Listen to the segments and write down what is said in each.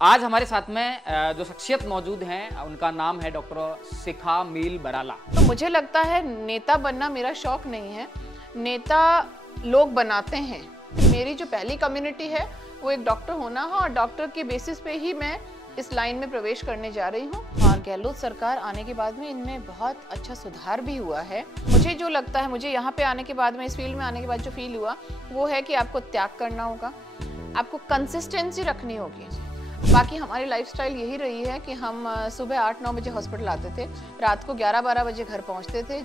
आज हमारे साथ में जो शख्सियत मौजूद हैं उनका नाम है डॉक्टर शिखा मील बराला। तो मुझे लगता है नेता बनना मेरा शौक नहीं है, नेता लोग बनाते हैं। मेरी जो पहली कम्युनिटी है वो एक डॉक्टर होना है और डॉक्टर के बेसिस पे ही मैं इस लाइन में प्रवेश करने जा रही हूँ। और गहलोत सरकार आने के बाद में इनमें बहुत अच्छा सुधार भी हुआ है। मुझे जो लगता है, मुझे यहाँ पे आने के बाद में, इस फील्ड में आने के बाद जो फील हुआ वो है कि आपको त्याग करना होगा, आपको कंसिस्टेंसी रखनी होगी। बाकी हमारी लाइफस्टाइल यही रही है कि हम सुबह 8-9 बजे हॉस्पिटल आते थे, रात को 11-12 बजे घर पहुंचते थे।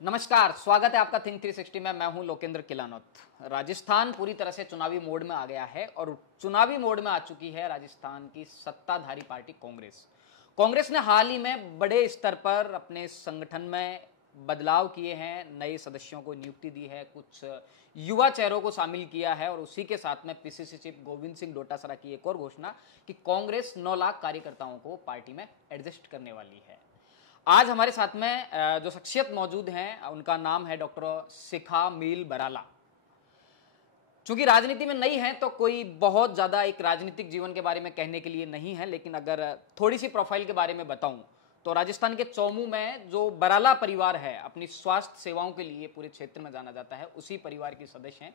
नमस्कार, स्वागत है आपका थिंक 360 में। मैं हूं लोकेंद्र किलानौत। राजस्थान पूरी तरह से चुनावी मोड में आ गया है और चुनावी मोड में आ चुकी है राजस्थान की सत्ताधारी पार्टी कांग्रेस। कांग्रेस ने हाल ही में बड़े स्तर पर अपने संगठन में बदलाव किए हैं, नए सदस्यों को नियुक्ति दी है, कुछ युवा चेहरों को शामिल किया है और उसी के साथ में पीसीसी चीफ गोविंद सिंह डोटासरा की एक और घोषणा कि कांग्रेस 9 लाख कार्यकर्ताओं को पार्टी में एडजस्ट करने वाली है। आज हमारे साथ में जो शख्सियत मौजूद हैं उनका नाम है डॉक्टर शिखा मील बराला। चूंकि राजनीति में नहीं है तो कोई बहुत ज्यादा एक राजनीतिक जीवन के बारे में कहने के लिए नहीं है, लेकिन अगर थोड़ी सी प्रोफाइल के बारे में बताऊं तो राजस्थान के चौमू में जो बराला परिवार है, अपनी स्वास्थ्य सेवाओं के लिए पूरे क्षेत्र में जाना जाता है, उसी परिवार के सदस्य हैं।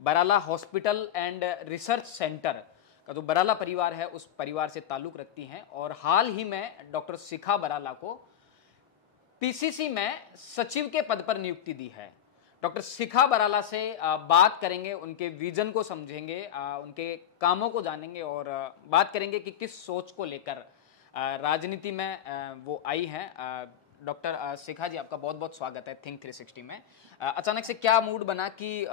Barala hospital and research centre का जो बराला परिवार है उस परिवार से ताल्लुक रखती हैं और हाल ही में डॉक्टर शिखा बराला को पीसीसी में सचिव के पद पर नियुक्ति दी है। डॉक्टर शिखा बराला से बात करेंगे, उनके विजन को समझेंगे, उनके कामों को जानेंगे और बात करेंगे कि किस सोच को लेकर राजनीति में वो आई हैं। डॉक्टर शिखा जी, आपका बहुत बहुत स्वागत है थिंक 360 में। अचानक से क्या मूड बना कि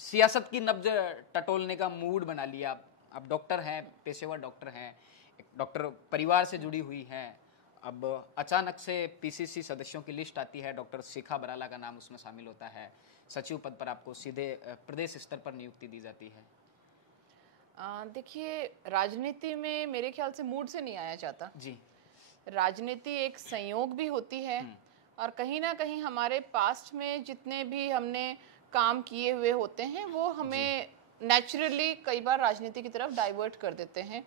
सियासत की नब्ज टटोलने का मूड बना लिया? आप डॉक्टर हैं, पेशेवर डॉक्टर हैं, एक डॉक्टर परिवार से जुड़ी हुई हैं, अब अचानक से पीसीसी सदस्यों की लिस्ट आती है, डॉक्टर शिखा बराला का नाम उसमें शामिल होता है, सचिव पद पर आपको सीधे प्रदेश स्तर पर नियुक्ति दी जाती है। देखिए, राजनीति में मेरे ख्याल से मूड से नहीं आया जाता जी। राजनीति एक संयोग भी होती है और कहीं ना कहीं हमारे पास्ट में जितने भी हमने काम किए हुए होते हैं वो हमें नेचुरली कई बार राजनीति की तरफ डाइवर्ट कर देते हैं।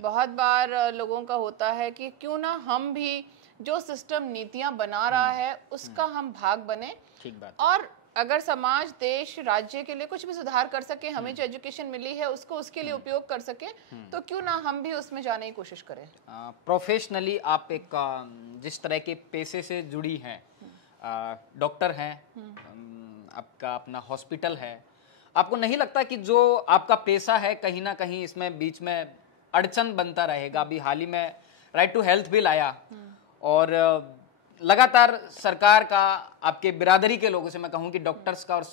बहुत बार लोगों का होता है कि क्यों ना हम भी जो सिस्टम नीतियां बना रहा है उसका हम भाग बने। ठीक बात। और अगर समाज, देश, राज्य के लिए कुछ भी सुधार कर सके, हमें जो एजुकेशन मिली है उसको उसके लिए उपयोग कर सके, तो क्यों ना हम भी उसमें जाने की कोशिश करें। प्रोफेशनली आप एक जिस तरह के पेशे से जुड़ी हैं, डॉक्टर हैं, आपका अपना हॉस्पिटल है, आपको नहीं लगता कि जो आपका पेशा है कहीं ना कहीं इसमें बीच में अड़चन बनता रहेगा? अभी हाल ही में राइट टू हेल्थ बिल आया और लगातार सरकार का, आपके बिरादरी के लोगों से मैं कहूं कि डॉक्टर्स का और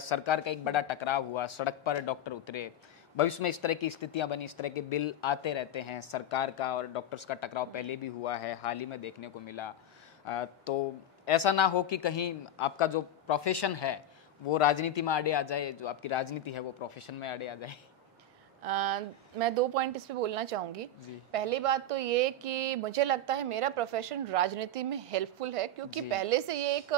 सरकार का एक बड़ा टकराव हुआ, सड़क पर डॉक्टर उतरे। भविष्य में इस तरह की स्थितियां बनी, इस तरह के बिल आते रहते हैं। सरकार का और डॉक्टर्स का टकराव पहले भी हुआ है, हाल ही में देखने को मिला। तो ऐसा ना हो कि कहीं आपका जो प्रोफेशन है वो राजनीति में आड़े आ जाए, जो आपकी राजनीति है वो प्रोफेशन में आड़े आ जाए। मैं 2 पॉइंट इस पे बोलना चाहूँगी। पहली बात तो ये कि मुझे लगता है मेरा प्रोफेशन राजनीति में हेल्पफुल है, क्योंकि पहले से ये एक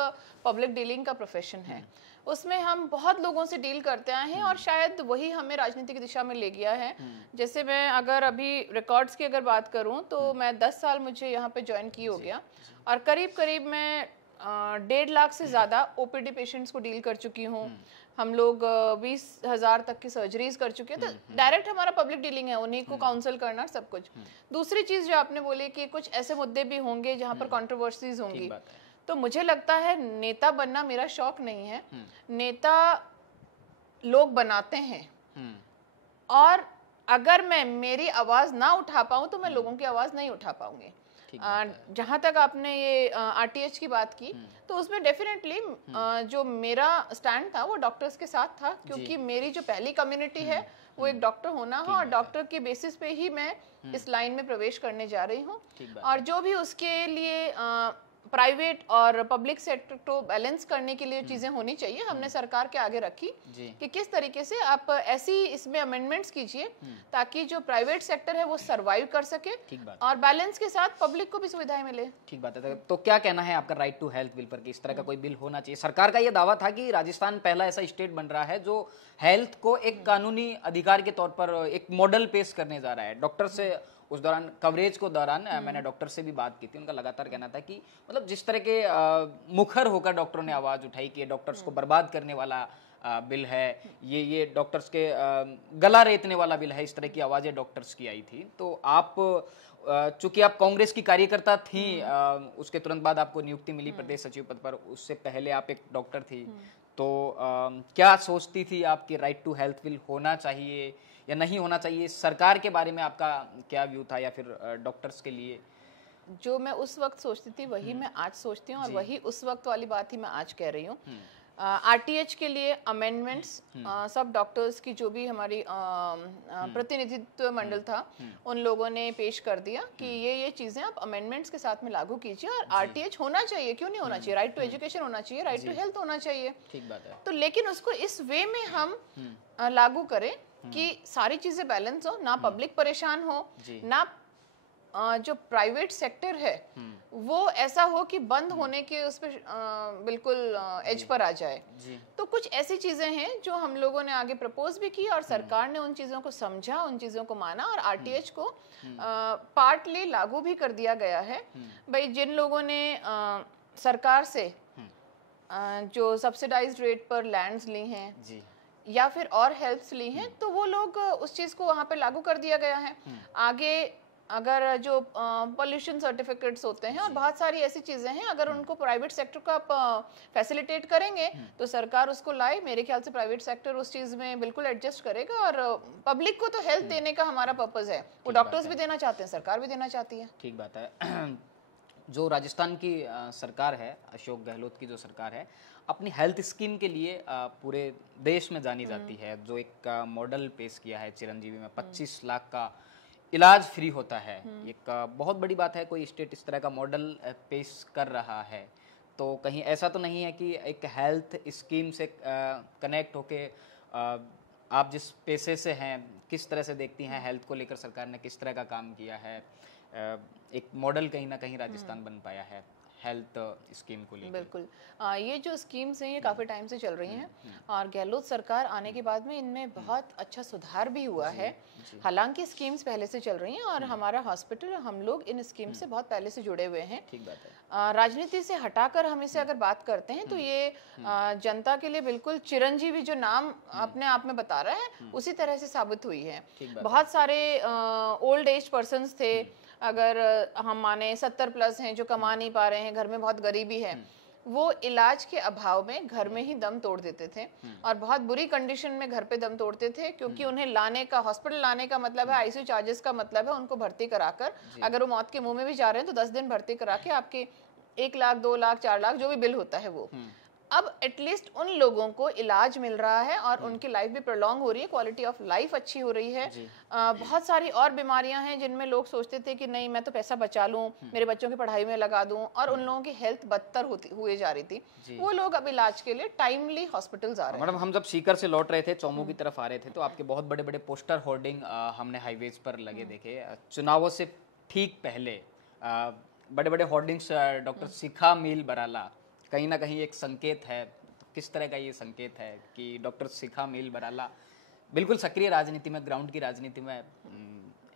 पब्लिक डीलिंग का प्रोफेशन है। उसमें हम बहुत लोगों से डील करते आए हैं और शायद वही हमें राजनीति की दिशा में ले गया है। जैसे मैं अगर अभी रिकॉर्ड्स की अगर बात करूँ तो मैं 10 साल मुझे यहाँ पे ज्वाइन की हो गया और करीब करीब मैं 1.5 लाख से ज़्यादा ओपीडी पेशेंट्स को डील कर चुकी हूँ। हम लोग 20,000 तक की सर्जरीज कर चुके हैं। तो डायरेक्ट हमारा पब्लिक डीलिंग है, उन्हीं को काउंसिल करना, सब कुछ। दूसरी चीज़ जो आपने बोली कि कुछ ऐसे मुद्दे भी होंगे जहाँ पर कंट्रोवर्सीज होंगी, तो मुझे लगता है नेता बनना मेरा शौक नहीं है, नेता लोग बनाते हैं। और अगर मैं मेरी आवाज़ ना उठा पाऊँ तो मैं लोगों की आवाज़ नहीं उठा पाऊंगी। जहाँ तक आपने ये आरटीएच की बात की तो उसमें डेफिनेटली जो मेरा स्टैंड था वो डॉक्टर्स के साथ था, क्योंकि मेरी जो पहली कम्युनिटी है वो एक डॉक्टर होना है और डॉक्टर के बेसिस पे ही मैं इस लाइन में प्रवेश करने जा रही हूँ। और जो भी उसके लिए प्राइवेट और पब्लिक सेक्टर को बैलेंस करने के लिए चीजें होनी चाहिए, हमने सरकार के आगे रखी कि किस तरीके से आप ऐसी इसमें अमेंडमेंट्स कीजिए ताकि जो प्राइवेट सेक्टर है वो सरवाइव कर सके और बैलेंस के साथ पब्लिक को भी सुविधाएं मिले। ठीक बात है। तो क्या कहना है आपका राइट टू हेल्थ बिल पर कि इस तरह का कोई बिल होना चाहिए? सरकार का ये दावा था कि राजस्थान पहला ऐसा स्टेट बन रहा है जो हेल्थ को एक कानूनी अधिकार के तौर पर एक मॉडल पेश करने जा रहा है। डॉक्टर से उस दौरान कवरेज को दौरान मैंने डॉक्टर से भी बात की थी, उनका लगातार कहना था कि मतलब जिस तरह के मुखर होकर डॉक्टरों ने आवाज उठाई कि डॉक्टर्स को बर्बाद करने वाला बिल है, ये डॉक्टर्स के गला रेतने वाला बिल है, इस तरह की आवाजें डॉक्टर्स की आई थी। तो आप चूंकि आप कांग्रेस की कार्यकर्ता थी, उसके तुरंत बाद आपको नियुक्ति मिली प्रदेश सचिव पद पर, उससे पहले आप एक डॉक्टर थी, तो क्या सोचती थी आप कि राइट टू हेल्थ बिल होना चाहिए या नहीं होना चाहिए? सरकार के बारे में आपका क्या व्यू था, या फिर डॉक्टर्स के लिए? जो मैं उस वक्त सोचती थी वही मैं आज सोचती हूँ, और वही उस वक्त वाली बात ही मैं आज कह रही हूँ। आरटीएच के लिए अमेंडमेंट्स सब डॉक्टर्स की जो भी हमारी प्रतिनिधित्व मंडल था उन लोगों ने पेश कर दिया कि ये चीजें आप अमेंडमेंट्स के साथ में लागू कीजिए, और आरटीएच होना चाहिए, क्यों नहीं होना चाहिए, राइट टू एजुकेशन होना चाहिए, राइट टू हेल्थ होना चाहिए। ठीक बात है। तो लेकिन उसको इस वे में हम लागू करें कि सारी चीजें बैलेंस हो, ना पब्लिक परेशान हो, ना जो प्राइवेट सेक्टर है वो ऐसा हो कि बंद होने के उस पर बिल्कुल एज पर आ जाए। तो कुछ ऐसी चीजें हैं जो हम लोगों ने आगे प्रपोज भी की, और सरकार ने उन चीजों को समझा, उन चीजों को माना, और आरटीएच को पार्टली लागू भी कर दिया गया है। भाई जिन लोगों ने सरकार से जो सब्सिडाइज्ड रेट पर लैंड्स ली हैं या फिर और हेल्प्स ली हैं, तो वो लोग उस चीज को वहां पे लागू कर दिया गया है। आगे अगर जो पोल्यूशन सर्टिफिकेट्स होते हैं और बहुत सारी ऐसी चीजें हैं, अगर उनको प्राइवेट सेक्टर को आप फैसिलिटेट करेंगे तो सरकार उसको लाए, मेरे ख्याल से प्राइवेट सेक्टर उस चीज में बिल्कुल एडजस्ट करेगा। और पब्लिक को तो हेल्थ देने का हमारा पर्पस है, वो डॉक्टर्स भी देना चाहते हैं, सरकार भी देना चाहती है। ठीक बात है। जो राजस्थान की सरकार है, अशोक गहलोत की जो सरकार है, अपनी हेल्थ स्कीम के लिए पूरे देश में जानी जाती है। जो एक मॉडल पेश किया है चिरंजीवी में, 25 लाख का इलाज फ्री होता है, एक बहुत बड़ी बात है। कोई स्टेट इस तरह का मॉडल पेश कर रहा है, तो कहीं ऐसा तो नहीं है कि एक हेल्थ स्कीम से कनेक्ट होके आप जिस पेशे से हैं, किस तरह से देखती हैं हेल्थ को लेकर सरकार ने किस तरह का काम किया है, एक मॉडल कहीं ना कहीं राजस्थान बन पाया है हेल्थ स्कीम को लेकर? बिल्कुल, ये जो स्कीम्स हैं ये काफ़ी टाइम से चल रही हैं, और गहलोत सरकार आने के बाद में इनमें बहुत अच्छा सुधार भी हुआ है। हालांकि स्कीम्स पहले से चल रही हैं, और हमारा हॉस्पिटल, हम लोग इन स्कीम से बहुत पहले से जुड़े हुए हैं। ठीक बात है। राजनीति से हटाकर हम इसे अगर बात करते हैं तो ये जनता के लिए बिल्कुल चिरंजीवी जो नाम अपने आप में बता रहा है उसी तरह से साबित हुई है। बहुत सारे ओल्ड एज पर्सन्स थे, अगर हम माने 70 प्लस हैं, जो कमा नहीं पा रहे हैं, घर में बहुत गरीबी है, वो इलाज के अभाव में घर में ही दम तोड़ देते थे, और बहुत बुरी कंडीशन में घर पे दम तोड़ते थे, क्योंकि उन्हें लाने का, हॉस्पिटल लाने का मतलब है, आईसीयू चार्जेस का मतलब है उनको भर्ती कराकर, अगर वो मौत के मुंह में भी जा रहे हैं तो 10 दिन भर्ती करा के आपके 1 लाख 2 लाख 4 लाख जो भी बिल होता है वो। अब एटलीस्ट उन लोगों को इलाज मिल रहा है और उनकी लाइफ भी प्रोलॉन्ग हो रही है, क्वालिटी ऑफ लाइफ अच्छी हो रही है। बहुत सारी और बीमारियां हैं जिनमें लोग सोचते थे कि नहीं मैं तो पैसा बचा लूं, मेरे बच्चों की पढ़ाई में लगा दूं, और उन लोगों की हेल्थ बदतर हुए जा रही थी, वो लोग अब इलाज के लिए टाइमली हॉस्पिटल जा रहे हैं। मैडम, हम जब सीकर से लौट रहे थे, चौमू की तरफ आ रहे थे, तो आपके बहुत बड़े बड़े पोस्टर होर्डिंग हमने हाईवेज पर लगे देखे। चुनावों से ठीक पहले बड़े बड़े होर्डिंग्स, डॉक्टर शिखा मील बराला, कहीं ना कहीं एक संकेत है। तो किस तरह का ये संकेत है कि डॉक्टर शिखा मील बराला बिल्कुल सक्रिय राजनीति में, ग्राउंड की राजनीति में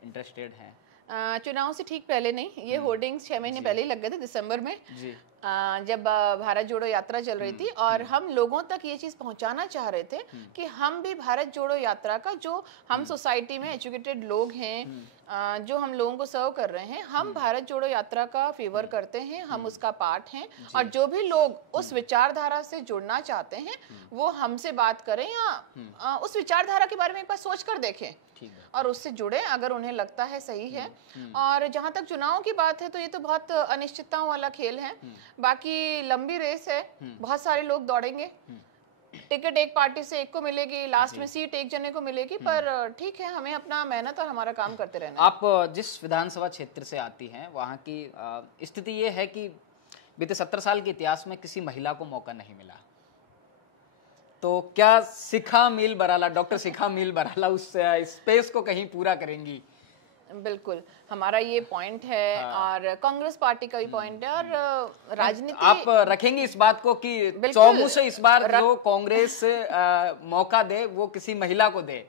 इंटरेस्टेड हैं? चुनाव से ठीक पहले नहीं, ये होर्डिंग्स 6 महीने पहले ही लग गए थे, दिसंबर में जी। जब भारत जोड़ो यात्रा चल रही थी, और हम लोगों तक ये चीज पहुंचाना चाह रहे थे कि हम भी भारत जोड़ो यात्रा का, जो हम सोसाइटी में एजुकेटेड लोग हैं, जो हम लोगों को सर्व कर रहे हैं, हम भारत जोड़ो यात्रा का फेवर करते हैं, हम उसका पार्ट हैं, और जो भी लोग उस विचारधारा से जुड़ना चाहते हैं वो हमसे बात करें, या उस विचारधारा के बारे में एक बार सोच कर देखें और उससे जुड़े अगर उन्हें लगता है सही है। और जहां तक चुनाव की बात है तो ये तो बहुत अनिश्चितताओं वाला खेल है, बाकी लंबी रेस है, बहुत सारे लोग दौड़ेंगे, टिकट एक पार्टी से एक को मिलेगी, लास्ट में सीट एक जने को मिलेगी, पर ठीक है, हमें अपना मेहनत और हमारा काम करते रहना। आप जिस विधानसभा क्षेत्र से आती हैं, वहाँ की स्थिति ये है कि बीते 70 साल के इतिहास में किसी महिला को मौका नहीं मिला, तो क्या शिखा मील बराला, डॉक्टर शिखा मील बराला उस स्पेस को कहीं पूरा करेंगी? बिल्कुल, हमारा ये पॉइंट है। हाँ। और कांग्रेस पार्टी का भी पॉइंट है। और राजनीति आप रखेंगे इस बात को कि चौमू से इस बार जो कांग्रेस मौका दे वो किसी महिला को दे,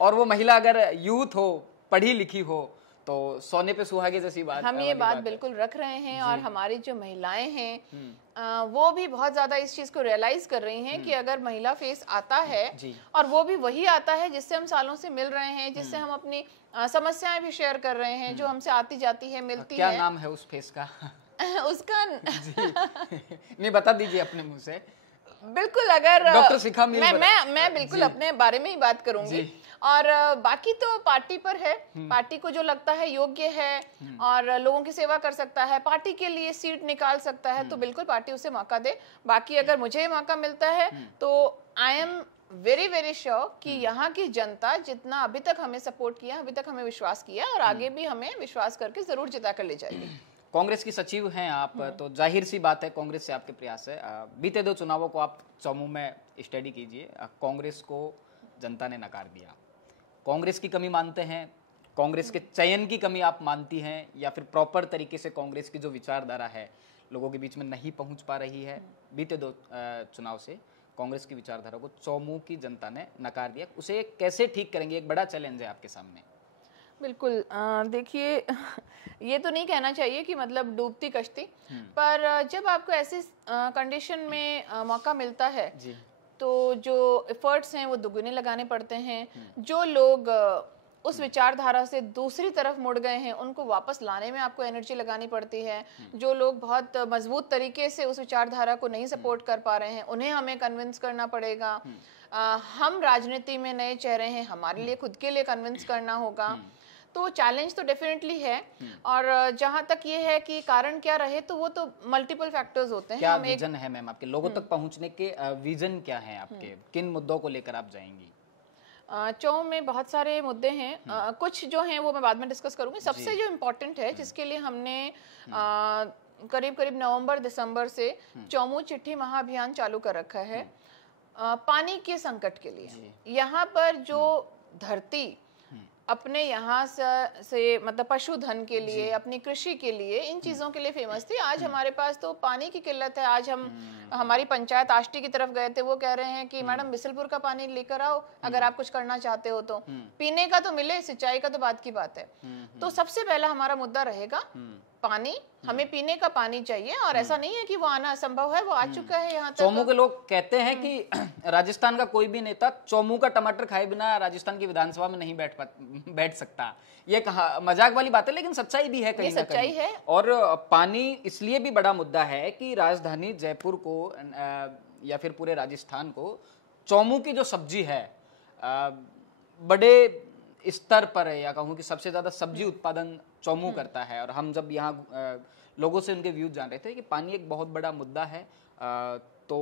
और वो महिला अगर यूथ हो, पढ़ी लिखी हो, तो सोने पे सुहागे जैसी बात। हम ये बात बिल्कुल रख रहे हैं। और हमारी जो महिलाएं हैं वो भी बहुत ज्यादा इस चीज को रियलाइज कर रही हैं कि अगर महिला फेस आता है, और वो भी वही आता है जिससे हम सालों से मिल रहे हैं, जिससे हम अपनी समस्याएं भी शेयर कर रहे हैं, जो हमसे आती जाती है, मिलती है। क्या नाम है उस फेस का? उसका नहीं, बता दीजिए अपने मुंह से। बिल्कुल, अगर डॉक्टर शिखा मील मैं बिल्कुल अपने बारे में ही बात करूंगी। और बाकी तो पार्टी पर है, पार्टी को जो लगता है योग्य है और लोगों की सेवा कर सकता है, पार्टी के लिए सीट निकाल सकता है, तो बिल्कुल पार्टी उसे मौका दे। बाकी अगर मुझे मौका मिलता है तो I am very very sure कि यहाँ की जनता जितना अभी तक हमें सपोर्ट किया, अभी तक हमें विश्वास किया, और आगे भी हमें विश्वास करके जरूर जिता कर ले जाएगी। कांग्रेस की सचिव हैं आप, तो जाहिर सी बात है कांग्रेस से आपके प्रयास है। बीते 2 चुनावों को आप चौमू में स्टडी कीजिए। कांग्रेस को जनता ने नकार दिया। कांग्रेस की कमी मानते हैं, कांग्रेस के चयन की कमी आप मानती हैं, या फिर प्रॉपर तरीके से कांग्रेस की जो विचारधारा है लोगों के बीच में नहीं पहुंच पा रही है? बीते 2 चुनाव से कांग्रेस की विचारधारा को चौमू की जनता ने नकार दिया, उसे कैसे ठीक करेंगे? एक बड़ा चैलेंज है आपके सामने। बिल्कुल, देखिए ये तो नहीं कहना चाहिए कि मतलब डूबती कश्ती, पर जब आपको ऐसी कंडीशन में मौका मिलता है तो जो एफर्ट्स हैं वो दुगने लगाने पड़ते हैं। जो लोग उस विचारधारा से दूसरी तरफ मुड़ गए हैं उनको वापस लाने में आपको एनर्जी लगानी पड़ती है। जो लोग बहुत मजबूत तरीके से उस विचारधारा को नहीं सपोर्ट कर पा रहे हैं उन्हें हमें कन्विंस करना पड़ेगा। हम राजनीति में नए चेहरे हैं, हमारे लिए खुद के लिए कन्विंस करना होगा। तो चैलेंज तो डेफिनेटली है। और जहां तक ये है कि कारण क्या रहे, तो वो तो मल्टीपल फैक्टर्स होते हैं। क्या विजन है मैम आपके, लोगों तक पहुंचने के विजन क्या है आपके? किन मुद्दों को लेकर आप जाएंगी? चौ में बहुत सारे मुद्दे हैं, कुछ जो हैं वो मैं बाद में डिस्कस करूंगी। सबसे जो इम्पोर्टेंट है, जिसके लिए हमने करीब करीब नवंबर दिसंबर से चौमू चिट्ठी महाअभियान चालू कर रखा है, पानी के संकट के लिए। यहाँ पर जो धरती अपने यहाँ से मतलब पशुधन के लिए, अपनी कृषि के लिए, इन चीज़ों के लिए फेमस थी, आज हमारे पास तो पानी की किल्लत है। आज हम हमारी पंचायत आष्टी की तरफ गए थे, वो कह रहे हैं कि मैडम बिसलपुर का पानी लेकर आओ अगर आप कुछ करना चाहते हो तो। पीने का तो मिले, सिंचाई का तो बात की बात है। तो सबसे पहला हमारा मुद्दा रहेगा पानी। हमें पीने का पानी चाहिए, और ऐसा नहीं है कि वो आना असंभव है, वो आ चुका है यहाँ तक। चौमू के लोग कहते हैं कि राजस्थान का कोई भी नेता चौमू का टमाटर खाए बिना राजस्थान की विधानसभा में नहीं बैठ सकता। ये मजाक वाली बात है, लेकिन सच्चाई भी है कहीं ना कहीं। है। और पानी इसलिए भी बड़ा मुद्दा है कि राजधानी जयपुर को या फिर पूरे राजस्थान को चौमू की जो सब्जी है बड़े स्तर पर है, या कहूँ कि सबसे ज्यादा सब्जी उत्पादन चौमू करता है। और हम जब यहाँ लोगों से उनके व्यूज जान रहे थे कि पानी एक बहुत बड़ा मुद्दा है, तो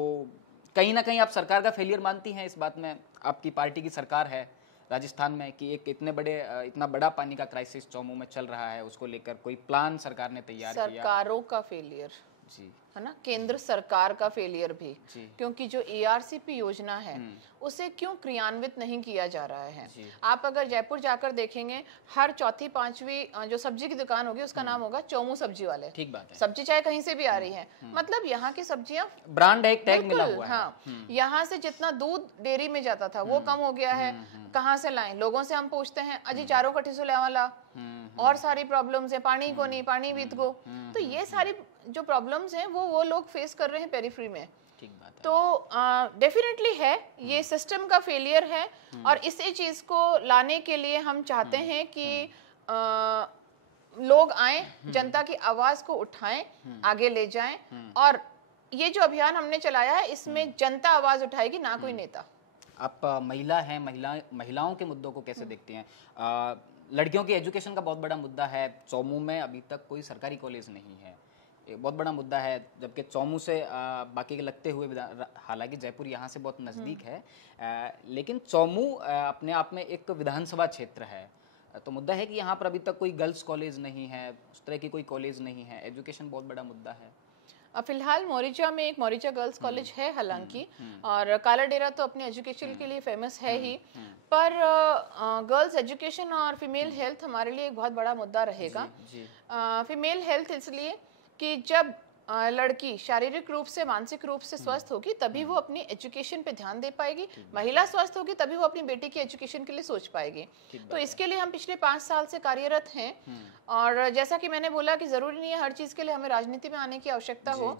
कहीं ना कहीं आप सरकार का फेलियर मानती हैं इस बात में? आपकी पार्टी की सरकार है राजस्थान में कि एक इतना बड़ा पानी का क्राइसिस चौमू में चल रहा है, उसको लेकर कोई प्लान सरकार ने तैयार किया? सरकारों का फेलियर जी है ना, केंद्र सरकार का फेलियर भी, क्योंकि जो एआरसीपी योजना है उसे क्यों क्रियान्वित नहीं किया जा रहा है। आप अगर जयपुर जाकर देखेंगे, हर चौथी पांचवी जो सब्जी की दुकान होगी उसका नाम होगा चौमू सब्जी वाले। ठीक बात है। सब्जी चाहे कहीं से भी आ रही है, मतलब यहाँ की सब्जियां ब्रांड है, एक टैग मिला हुआ है। हाँ, यहाँ से जितना दूध डेयरी में जाता था वो कम हो गया है। कहाँ से लाएं? लोगों से हम पूछते हैं, अजी चारों कट्ठी से वाला, और सारी प्रॉब्लम्स है, पानी को नहीं, पानी बीत को। तो ये सारी जो प्रॉब्लम्स हैं वो लोग फेस कर रहे हैं पेरिफेरी में। ठीक बात है। तो डेफिनेटली है, ये सिस्टम का फेलियर है। और इसी चीज को लाने के लिए हम चाहते हैं कि लोग आए, जनता की आवाज को उठाएं, आगे ले जाएं। और ये जो अभियान हमने चलाया है इसमें जनता आवाज उठाएगी, ना कोई नेता। आप महिला हैं, महिलाओं के मुद्दों को कैसे देखती हैं? लड़कियों की एजुकेशन का बहुत बड़ा मुद्दा है। चौमू में अभी तक कोई सरकारी कॉलेज नहीं है, एक बहुत बड़ा मुद्दा है। जबकि चौमू से बाकी के लगते हुए, हालांकि जयपुर यहाँ से बहुत नज़दीक है, लेकिन चौमू अपने आप में एक विधानसभा क्षेत्र है। तो मुद्दा है कि यहाँ पर अभी तक कोई गर्ल्स कॉलेज नहीं है, उस तरह की कोई कॉलेज नहीं है। एजुकेशन बहुत बड़ा मुद्दा है। फिलहाल मोरिचा में एक मोरिचा गर्ल्स कॉलेज है हालांकि, और काला डेरा तो अपने एजुकेशन के लिए फेमस है ही, पर गर्ल्स एजुकेशन और फीमेल हेल्थ हमारे लिए एक बहुत बड़ा मुद्दा रहेगा। फीमेल हेल्थ इसलिए कि जब लड़की शारीरिक रूप से मानसिक रूप से स्वस्थ होगी तभी वो अपनी एजुकेशन पे ध्यान दे पाएगी, महिला स्वस्थ होगी तभी वो अपनी बेटी की एजुकेशन के लिए सोच पाएगी। तो इसके लिए हम पिछले 5 साल से कार्यरत हैं, और जैसा कि मैंने बोला कि जरूरी नहीं है हर चीज के लिए हमें राजनीति में आने की आवश्यकता हो।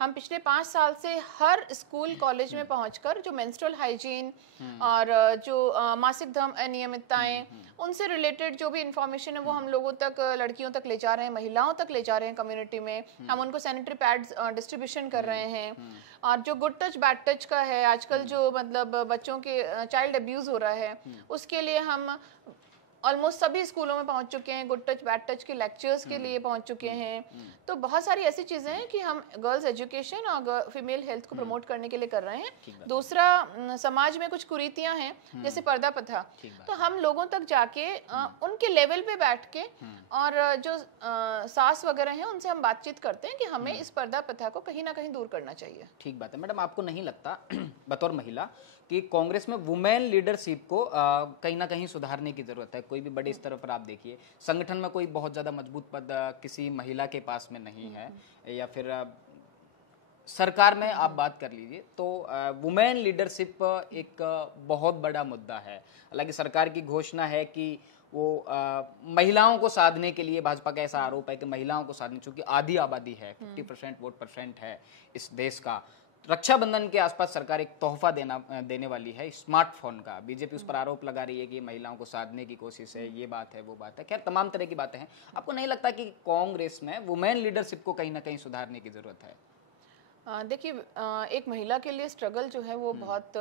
हम पिछले 5 साल से हर स्कूल कॉलेज में पहुंचकर जो मेंस्ट्रुअल हाइजीन और जो मासिक धर्म अनियमितताएं उनसे रिलेटेड जो भी इंफॉर्मेशन है वो हम लोगों तक, लड़कियों तक ले जा रहे हैं, महिलाओं तक ले जा रहे हैं कम्युनिटी में। हम उनको सैनिटरी पैड्स डिस्ट्रीब्यूशन कर रहे हैं, और जो गुड टच बैड टच का है आजकल जो मतलब बच्चों के चाइल्ड अब्यूज हो रहा है उसके लिए हम ऑलमोस्ट सभी स्कूलों में पहुंच चुके हैं, गुड टच बैड टच के लेक्चर्स के लिए पहुंच चुके हैं। तो बहुत सारी ऐसी चीजें हैं कि हम गर्ल्स एजुकेशन और फीमेल हेल्थ को प्रमोट करने के लिए कर रहे हैं। दूसरा, समाज में कुछ कुरीतियां हैं जैसे पर्दा प्रथा, तो हम लोगों तक जाके उनके लेवल पे बैठ के और जो सास वगैरह हैं उनसे हम बातचीत करते हैं कि हमें इस पर्दा प्रथा को कहीं ना कहीं दूर करना चाहिए। ठीक बात है मैडम, आपको नहीं लगता बतौर महिला कि कांग्रेस में वुमेन लीडरशिप को कहीं ना कहीं सुधारने की जरूरत है? कोई भी बड़े स्तर पर आप देखिए, संगठन में कोई बहुत ज्यादा मजबूत पद किसी महिला के पास में नहीं है, या फिर सरकार में आप बात कर लीजिए तो वुमेन लीडरशिप एक बहुत बड़ा मुद्दा है। हालांकि सरकार की घोषणा है कि वो महिलाओं को साधने के लिए, भाजपा का ऐसा आरोप है कि महिलाओं को साधने, चूंकि आधी आबादी है, 50% वोट परसेंट है इस देश का, रक्षाबंधन के आसपास सरकार एक तोहफा देने वाली है स्मार्टफोन का। बीजेपी उस पर आरोप लगा रही है कि महिलाओं को साधने की कोशिश है, ये बात है वो बात है, खैर तमाम तरह की बातें हैं। आपको नहीं लगता कि कांग्रेस में वुमेन लीडरशिप को कहीं ना कहीं सुधारने की जरूरत है? देखिए, एक महिला के लिए स्ट्रगल जो है वो बहुत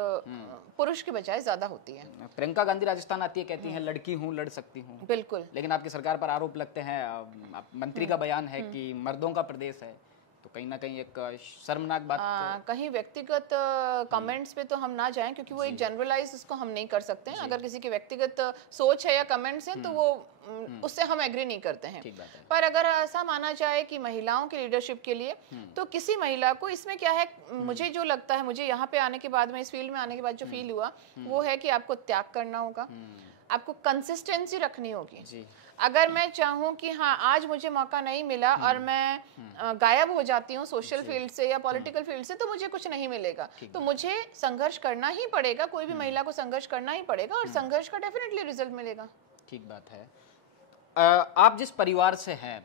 पुरुष के बजाय ज्यादा होती है। प्रियंका गांधी राजस्थान आती है, कहती हैं लड़की हूँ, लड़ सकती हूँ। बिल्कुल। लेकिन आपकी सरकार पर आरोप लगते हैं, मंत्री का बयान है कि मर्दों का प्रदेश है, तो कहीं ना कहीं एक शर्मनाक बात कहीं व्यक्तिगत कमेंट्स पे तो हम ना जाएं क्योंकि वो एक जनरलाइज उसको हम नहीं कर सकते हैं। अगर किसी की व्यक्तिगत सोच है या कमेंट्स हैं तो वो उससे हम एग्री नहीं करते हैं। पर अगर ऐसा माना जाए कि महिलाओं की लीडरशिप के लिए तो किसी महिला को इसमें क्या है, मुझे जो लगता है, मुझे यहाँ पे आने के बाद में, इस फील्ड में आने के बाद जो फील हुआ वो है कि आपको त्याग करना होगा, आपको कंसिस्टेंसी रखनी होगी। अगर मैं चाहूँ कि हाँ आज मुझे मौका नहीं मिला और मैं गायब हो जाती हूँ सोशल फील्ड से या पॉलिटिकल फील्ड से तो मुझे कुछ नहीं मिलेगा, तो मुझे संघर्ष करना ही पड़ेगा। कोई भी महिला को संघर्ष करना ही पड़ेगा और संघर्ष का डेफिनेटली रिजल्ट मिलेगा। ठीक बात है। आप जिस परिवार से हैं,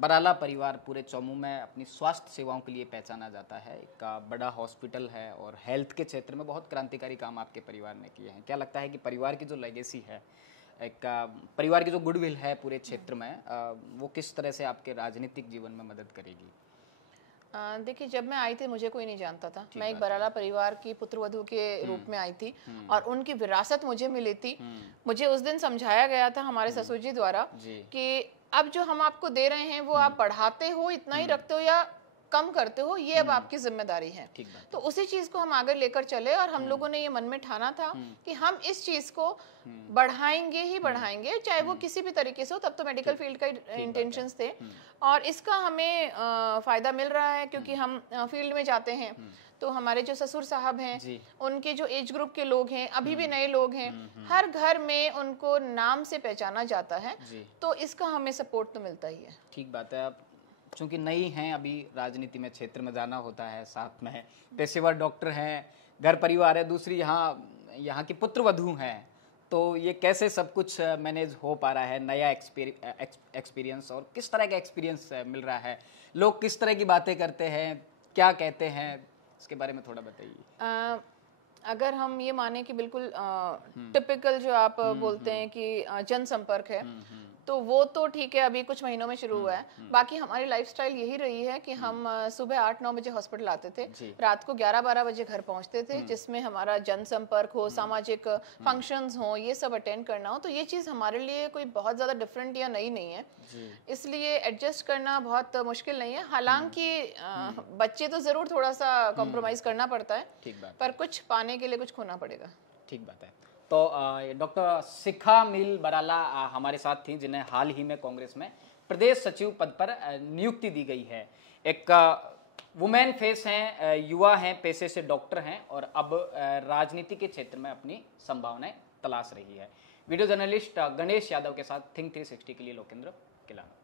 बराला परिवार पूरे चौमू में अपनी स्वास्थ्य सेवाओं के लिए पहचाना जाता है, एक बड़ा हॉस्पिटल है और हेल्थ के क्षेत्र में बहुत क्रांतिकारी काम आपके परिवार ने किए हैं। क्या लगता है कि परिवार की जो लेगेसी है, एक परिवार की जो गुडविल है पूरे क्षेत्र में, वो किस तरह से आपके राजनीतिक जीवन में मदद करेगी? देखिए, जब मैं आई थी मुझे कोई नहीं जानता था। मैं एक बराला परिवार की पुत्रवधू के रूप में आई थी और उनकी विरासत मुझे मिली थी। मुझे उस दिन समझाया गया था हमारे ससुर जी द्वारा कि अब जो हम आपको दे रहे हैं वो आप बढ़ाते हो, इतना ही रखते हो या कम करते हो, ये अब आपकी जिम्मेदारी है। तो उसी चीज को हम आगे लेकर चले और हम लोगों ने ये मन में ठाना था कि हम इस चीज को बढ़ाएंगे ही बढ़ाएंगे, चाहे वो किसी भी तरीके से हो। तब तो मेडिकल फील्ड का इंटेंशंस थे और इसका हमें फायदा मिल रहा है क्योंकि हम फील्ड में जाते हैं तो हमारे जो ससुर साहब हैं, उनके जो एज ग्रुप के लोग हैं, अभी भी नए लोग हैं, हर घर में उनको नाम से पहचाना जाता है, तो इसका हमें सपोर्ट तो मिलता ही है। ठीक बात है। आप चूंकि नई हैं, अभी राजनीति में क्षेत्र में जाना होता है, साथ में पेशेवर डॉक्टर हैं, घर परिवार है, दूसरी यहाँ की पुत्रवधू हैं, तो ये कैसे सब कुछ मैनेज हो पा रहा है? नया एक्सपीरियंस, और किस तरह का एक्सपीरियंस मिल रहा है? लोग किस तरह की बातें करते हैं, क्या कहते हैं, इसके बारे में थोड़ा बताइए। अगर हम ये माने कि बिल्कुल टिपिकल जो आप बोलते हैं कि जनसंपर्क है, तो वो तो ठीक है, अभी कुछ महीनों में शुरू हुआ है। बाकी हमारी लाइफस्टाइल यही रही है कि हम सुबह 8-9 बजे हॉस्पिटल आते थे, रात को 11-12 बजे घर पहुंचते थे, जिसमें हमारा जनसंपर्क हो, सामाजिक फंक्शंस हो, ये सब अटेंड करना हो। तो ये चीज़ हमारे लिए कोई बहुत ज़्यादा डिफरेंट या नई नहीं है, इसलिए एडजस्ट करना बहुत मुश्किल नहीं है। हालांकि बच्चे तो ज़रूर थोड़ा सा कॉम्प्रोमाइज़ करना पड़ता है, पर कुछ पाने के लिए कुछ खोना पड़ेगा। ठीक बात है। तो डॉक्टर शिखा मिल बराला हमारे साथ थी, जिन्हें हाल ही में कांग्रेस में प्रदेश सचिव पद पर नियुक्ति दी गई है। एक वुमेन फेस हैं, युवा हैं, पेशे से डॉक्टर हैं और अब राजनीति के क्षेत्र में अपनी संभावनाएं तलाश रही है। वीडियो जर्नलिस्ट गणेश यादव के साथ थिंक 360 के लिए लोकेंद्र किलानौत।